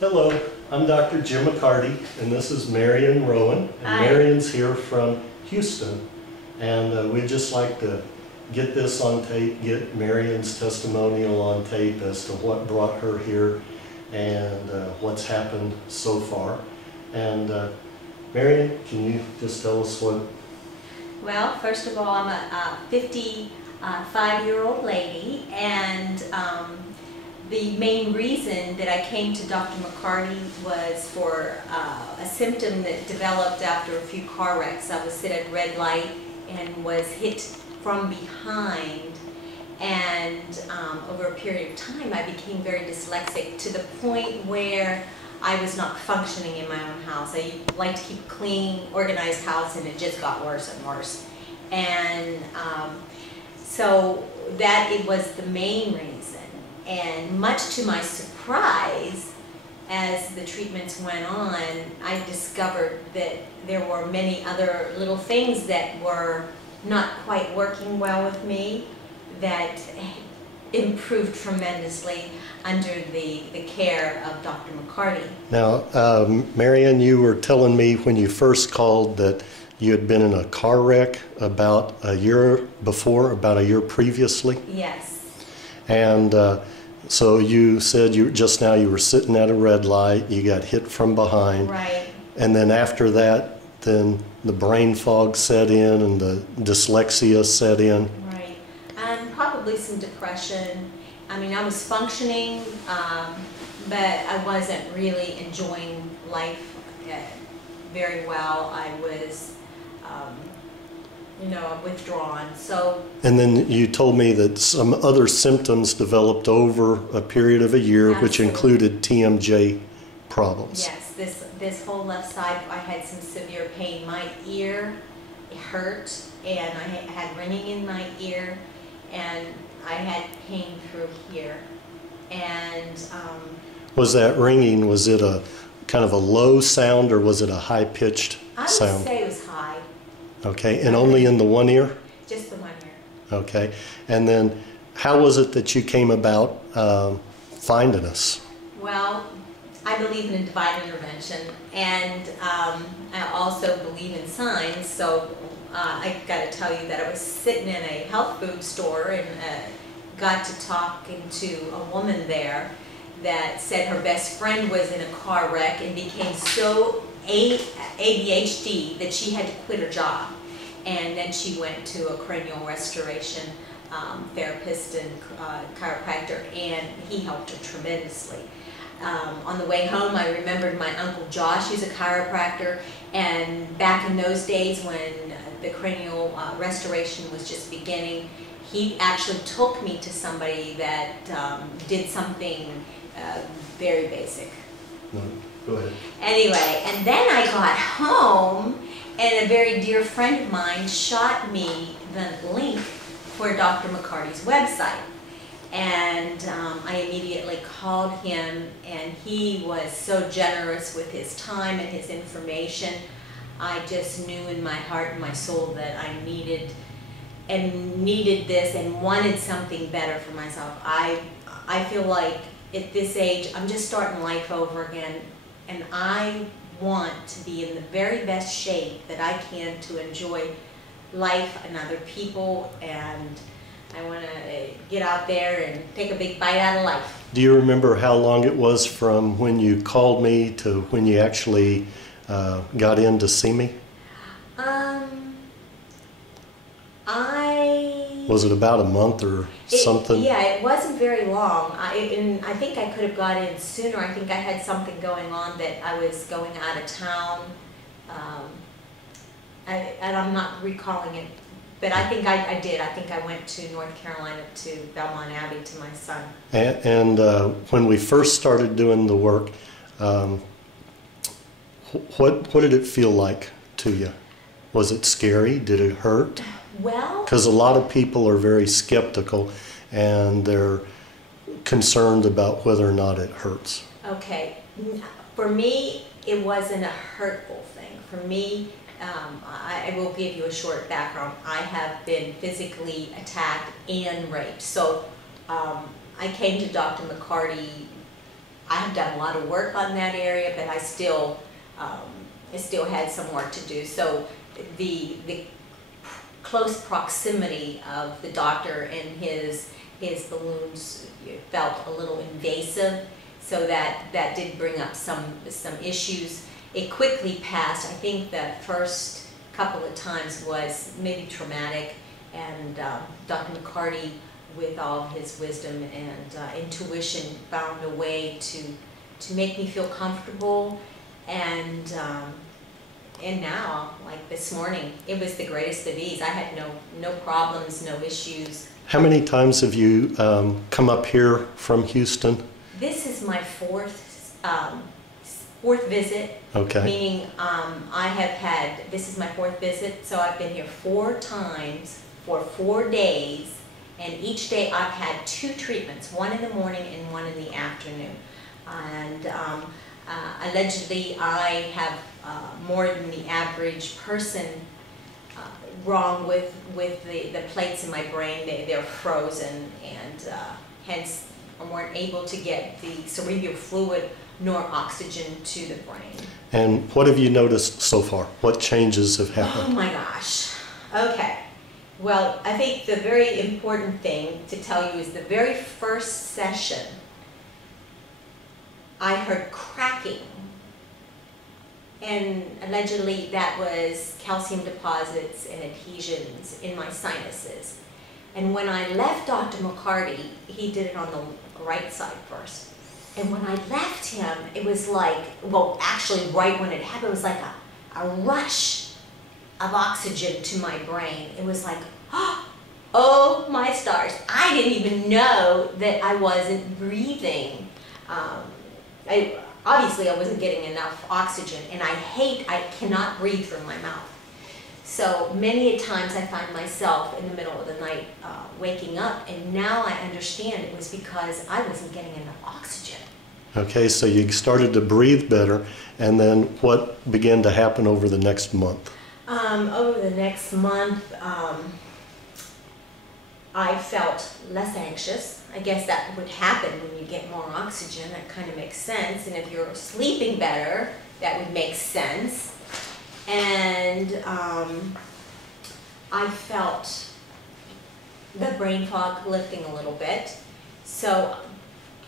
Hello, I'm Dr. Jim McCarty, and this is Marion Rowan. And Hi. Marion's here from Houston, and we'd just like to get this on tape, get Marion's testimonial on tape as to what brought her here and what's happened so far. And Marion, can you just tell us what? Well, first of all, I'm a 55-year-old lady, and the main reason that I came to Dr. McCarty was for a symptom that developed after a few car wrecks. I was sitting at red light and was hit from behind, and over a period of time I became very dyslexic to the point where I was not functioning in my own house. I like to keep a clean, organized house, and it just got worse and worse. And so that it was the main reason. And much to my surprise, as the treatments went on, I discovered that there were many other little things that were not quite working well with me that improved tremendously under the care of Dr. McCarty. Now, Marion, you were telling me when you first called that you had been in a car wreck about a year before, about a year previously? Yes. And so you said you were sitting at a red light, you got hit from behind. Right. And then after that, then the brain fog set in and the dyslexia set in. Right. And probably some depression. I mean, I was functioning, but I wasn't really enjoying life very well. I was, withdrawn. So. And then you told me that some other symptoms developed over a period of a year, Absolutely. which included TMJ problems. Yes, this whole left side, I had some severe pain. My ear hurt, and I had ringing in my ear, and I had pain through here. And was that ringing, was it a kind of a low sound, or was it a high-pitched sound? I would say it was high. Okay, and only in the one ear? Just the one ear. Okay, and then how was it that you came about finding us? Well, I believe in divine intervention, and I also believe in signs, so I got to tell you that I was sitting in a health food store and got to talking to a woman there that said her best friend was in a car wreck and became so ADHD that she had to quit her job. And then she went to a cranial restoration therapist and chiropractor, and he helped her tremendously. On the way home, I remembered my Uncle Josh, who's a chiropractor, and back in those days when the cranial restoration was just beginning, he actually took me to somebody that did something very basic. No, go ahead. Anyway, and then I got home, and a very dear friend of mine shot me the link for Dr. McCarty's website. And I immediately called him, and he was so generous with his time and his information. I just knew in my heart and my soul that I needed this and wanted something better for myself. I feel like at this age, I'm just starting life over again, and I want to be in the very best shape that I can to enjoy life and other people, and I want to get out there and take a big bite out of life. Do you remember how long it was from when you called me to when you actually got in to see me? Was it about a month or something? Yeah, it wasn't very long. I think I could have got in sooner. I think I had something going on that I was going out of town. And I'm not recalling it, but I think I did. I think I went to North Carolina to Belmont Abbey to my son. And when we first started doing the work, what did it feel like to you? Was it scary? Did it hurt? Well, because a lot of people are very skeptical and they're concerned about whether or not it hurts. Okay, for me, it wasn't a hurtful thing. For me, I will give you a short background. I have been physically attacked and raped. So I came to Dr. McCarty, I have done a lot of work on that area, but I still had some work to do. So the close proximity of the doctor and his balloons felt a little invasive, so that did bring up some issues. It quickly passed. I think the first couple of times was maybe traumatic, and Dr. McCarty, with all of his wisdom and intuition, found a way to make me feel comfortable, and now, like this morning, it was the greatest of ease. I had no problems, no issues. How many times have you come up here from Houston? This is my fourth visit. Okay. Meaning this is my fourth visit, so I've been here 4 times for 4 days, and each day I've had 2 treatments, one in the morning and one in the afternoon. And allegedly I have more than the average person wrong with the plates in my brain. They're frozen, and hence I weren't able to get the cerebral fluid nor oxygen to the brain. And what have you noticed so far? What changes have happened? Oh my gosh. Okay. Well, I think the very important thing to tell you is the very first session, I heard cracking, and allegedly that was calcium deposits and adhesions in my sinuses. And when I left Dr. McCarty, he did it on the right side first. And when I left him, it was like, well, actually right when it happened, it was like a rush of oxygen to my brain. It was like, oh my stars. I didn't even know that I wasn't breathing. Obviously I wasn't getting enough oxygen, and I cannot breathe through my mouth. So many a times I find myself in the middle of the night waking up, and now I understand it was because I wasn't getting enough oxygen. Okay, so you started to breathe better, and then what began to happen over the next month? Over the next month, I felt less anxious. I guess that would happen when you get more oxygen. That kind of makes sense. And if you're sleeping better, that would make sense. And I felt the brain fog lifting a little bit. So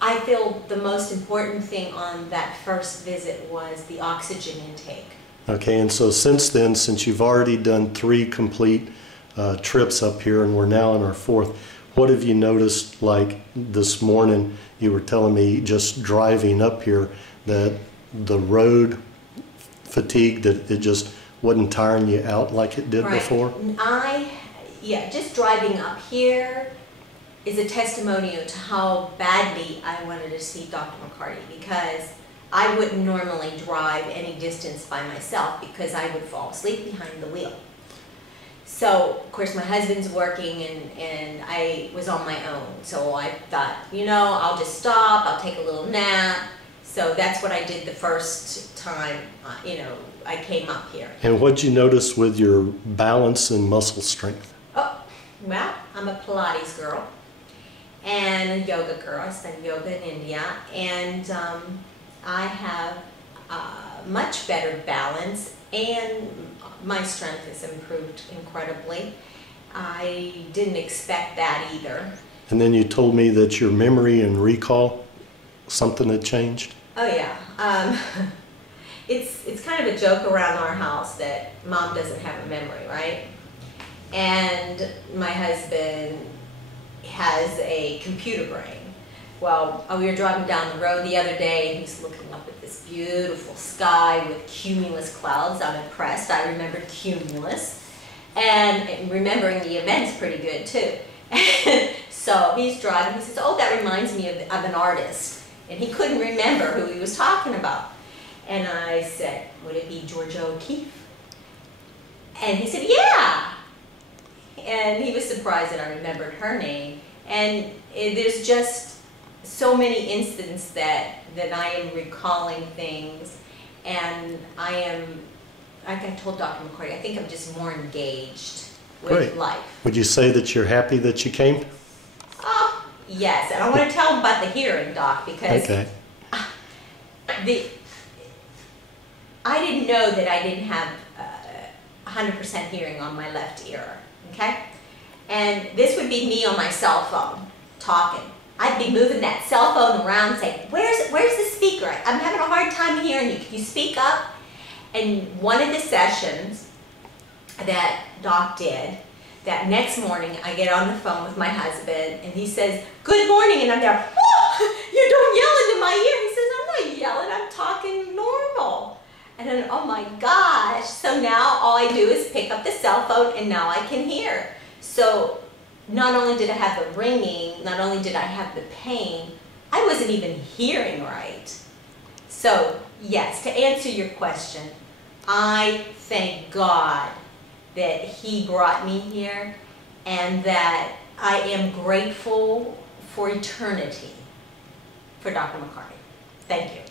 I feel the most important thing on that first visit was the oxygen intake. Okay, and so since then, since you've already done 3 complete trips up here, and we're now on our 4th, what have you noticed? Like this morning, you were telling me just driving up here that the road fatigue, that it just wasn't tiring you out like it did before? Yeah, just driving up here is a testimonial to how badly I wanted to see Dr. McCarty, because I wouldn't normally drive any distance by myself because I would fall asleep behind the wheel. So, of course, my husband's working, and I was on my own. So I thought, I'll just stop, I'll take a little nap. So that's what I did the first time, I came up here. And what'd you notice with your balance and muscle strength? Oh, well, I'm a Pilates girl and a yoga girl. I studied yoga in India, and I have much better balance, and my strength has improved incredibly. I didn't expect that either. And then you told me that your memory and recall, something had changed? Oh yeah. It's kind of a joke around our house that Mom doesn't have a memory, right? And my husband has a computer brain. Well, we were driving down the road the other day, and he's looking up at this beautiful sky with cumulus clouds. I'm impressed. I remembered cumulus. And remembering the event's pretty good, too. So he's driving. He says, oh, that reminds me of an artist. And he couldn't remember who he was talking about. And I said, would it be Georgia O'Keeffe? And he said, yeah. And he was surprised that I remembered her name. And there's just so many instances that I am recalling things, and I am, like I told Dr. McCarty, I think I'm just more engaged with life. Would you say that you're happy that you came? Oh, yes. And I want to tell him about the hearing, Doc, because I didn't know that I didn't have 100% hearing on my left ear, okay? And this would be me on my cell phone talking. I'd be moving that cell phone around saying, where's the speaker? I'm having a hard time hearing you. Can you speak up? And one of the sessions that Doc did, that next morning I get on the phone with my husband and he says, good morning, and I'm there, oh, you don't yell into my ear. He says, I'm not yelling, I'm talking normal. And then, oh my gosh, so now all I do is pick up the cell phone and now I can hear. So not only did I have the ringing, not only did I have the pain, I wasn't even hearing right. So yes, to answer your question, I thank God that He brought me here and that I am grateful for eternity for Dr. McCarty. Thank you.